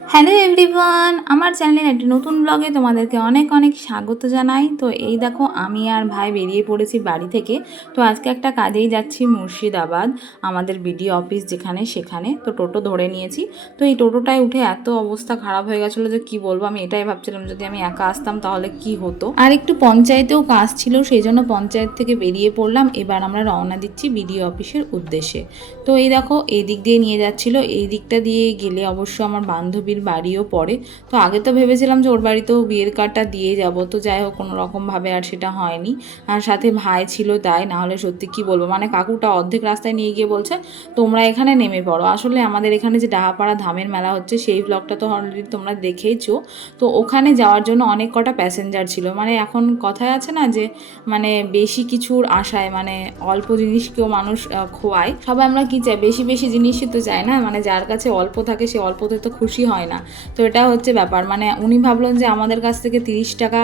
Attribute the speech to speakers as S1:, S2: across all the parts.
S1: Hello everyone, আমার চ্যানেলের একটি নতুন ব্লগে তোমাদেরকে অনেক অনেক স্বাগত জানাই। তো এই দেখো, আমি আর ভাই বেরিয়ে পড়েছি বাড়ি থেকে। তো আজকে একটা কাজেই যাচ্ছি মুর্শিদাবাদ, আমাদের বিডিও অফিস যেখানে সেখানে। তো টোটো ধরে নিয়েছি। তো এই টোটোটায় উঠে এত অবস্থা খারাপ হয়ে গেছিল যে কি বলব, আমি এটাই ভাবছিলাম যদি আমি একা আসতাম তাহলে কি হতো। আর একটু পঞ্চায়েতেও কাজ ছিল, সেই জন্য পঞ্চায়েত থেকে বেরিয়ে পড়লাম। এবার আমরা রওনা দিচ্ছি বিডিও অফিসের উদ্দেশ্যে। তো এই দেখো, এই দিক দিয়ে নিয়ে যাচ্ছিল। এই দিকটা দিয়ে গেলে অবশ্য আমার বান্ধবীর বাড়িও পড়ে। তো আগে তো ভেবেছিলাম যে ওর বাড়িতেও বিয়ের কার্ডটা দিয়ে যাব। তো যাই হোক, কোনো রকমভাবে আর সেটা হয়নি। আর সাথে ভাই ছিল তাই, নাহলে সত্যি কি বলব? মানে কাকুটা অর্ধেক রাস্তায় নিয়ে গিয়ে বলছে, তোমরা এখানে নেমে পড়ো। আসলে আমাদের এখানে যে ডাহাপাড়া ধামের মেলা হচ্ছে, সেই ব্লগটা তো অলরেডি তোমরা দেখেইছো। তো ওখানে যাওয়ার জন্য অনেক কটা প্যাসেঞ্জার ছিল। মানে এখন কথায় আছে না যে মানে বেশি কিছুর আশায় মানে অল্প জিনিসকেও মানুষ খোয়ায়। সবাই আমরা কী চাই? বেশি বেশি জিনিসই তো চাই না? মানে যার কাছে অল্প থাকে, সে অল্পতে তো খুশি হয়। না। তো এটা হচ্ছে ব্যাপার। মানে উনি ভাবলেন যে আমাদের কাছ থেকে তিরিশ টাকা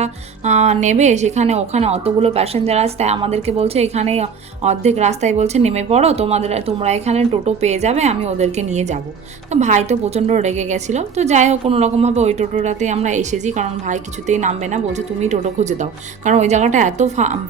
S1: নেবে। সেখানে ওখানে অতগুলো প্যাসেঞ্জার আছে, তাই আমাদেরকে বলছে, এখানে অর্ধেক রাস্তায় বলছে, নেমে পড়ো। তোমাদের, তোমরা এখানে টোটো পেয়ে যাবে, আমি ওদেরকে নিয়ে যাব। তো ভাই তো প্রচণ্ড রেগে গেছিল। তো যাই হোক, কোনো রকমভাবে ওই টোটোটাতে আমরা এসেছি, কারণ ভাই কিছুতেই নামবে না। বলছে, তুমি টোটো খুঁজে দাও। কারণ ওই জায়গাটা এত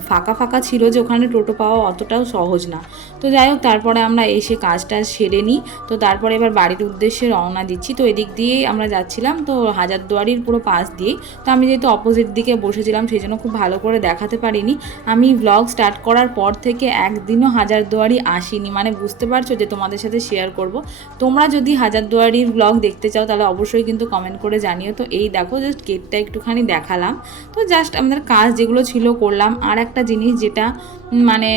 S1: ফাঁকা ফাঁকা ছিল যে ওখানে টোটো পাওয়া অতটাও সহজ না। তো যাই হোক, তারপরে আমরা এসে কাজটা সেরে নিই। তো তারপরে এবার বাড়ির উদ্দেশ্যে রওনা দিচ্ছি। তো এদিক দিয়েই আমরা যাচ্ছিলাম। তো হাজারদুয়ারির পুরো পাশ দিয়েই। তো আমি যেহেতু অপোজিট দিকে বসেছিলাম, সেই জন্য খুব ভালো করে দেখাতে পারিনি। আমি ব্লগ স্টার্ট করার পর থেকে একদিনও হাজারদুয়ারি আসিনি। মানে বুঝতে পারছ যে তোমাদের সাথে শেয়ার করব। তোমরা যদি হাজারদুয়ারির ব্লগ দেখতে চাও, তাহলে অবশ্যই কিন্তু কমেন্ট করে জানিও। তো এই দেখো জাস্ট গেটটা একটুখানি দেখালাম। তো জাস্ট আমাদের কাজ যেগুলো ছিল করলাম। আর একটা জিনিস যেটা মানে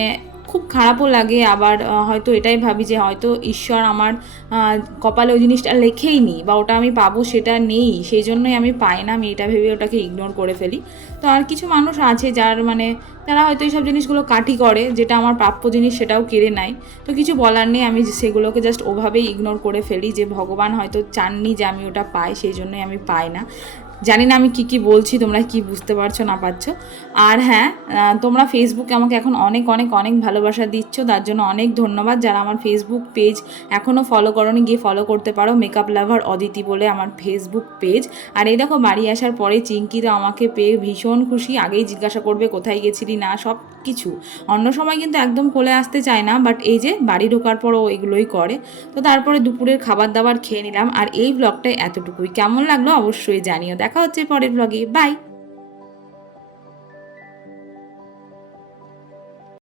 S1: খুব খারাপও লাগে, আবার হয়তো এটাই ভাবি যে হয়তো ঈশ্বর আমার কপালে ওই জিনিসটা লেখেই নি বা ওটা আমি পাবো সেটা নেই, সেই জন্যই আমি পাই না, আমি এটা ভেবে ওটাকে ইগনোর করে ফেলি। তো আর কিছু মানুষ আছে যার মানে তারা হয়তো এইসব জিনিসগুলো কাঠি করে, যেটা আমার প্রাপ্য জিনিস সেটাও কেড়ে নেয়। তো কিছু বলার নেই, আমি সেগুলোকে জাস্ট ওভাবেই ইগনোর করে ফেলি যে ভগবান হয়তো চাননি যে আমি ওটা পাই, সেই জন্যই আমি পাই না। জানি না আমি কি কি বলছি, তোমরা কি বুঝতে পারছ না পারছ। আর হ্যাঁ তোমরা ফেসবুকে আমাকে এখন অনেক অনেক অনেক ভালোবাসা দিচ্ছ, তার জন্য অনেক ধন্যবাদ। যারা আমার ফেসবুক পেজ এখনও ফলো করোনি, গিয়ে ফলো করতে পারো। মেকআপ লাভার অদিতি বলে আমার ফেসবুক পেজ আর এই দেখো, বাড়ি আসার পরে চিঙ্কি তো আমাকে পেয়ে ভীষণ খুশি। আগেই জিজ্ঞাসা করবে, কোথায় গেছিলি? না, সব কিছু। অন্য সময় কিন্তু একদম কোলে আসতে চায় না বাট এই যে বাড়ি ঢোকার পরও এগুলোই করে। তো তারপরে দুপুরের খাবার দাবার খেয়ে নিলাম। আর এই ব্লগটাই এতটুকুই। কেমন লাগল অবশ্যই জানিও। দেখা হচ্ছে পরের ব্লগে বাই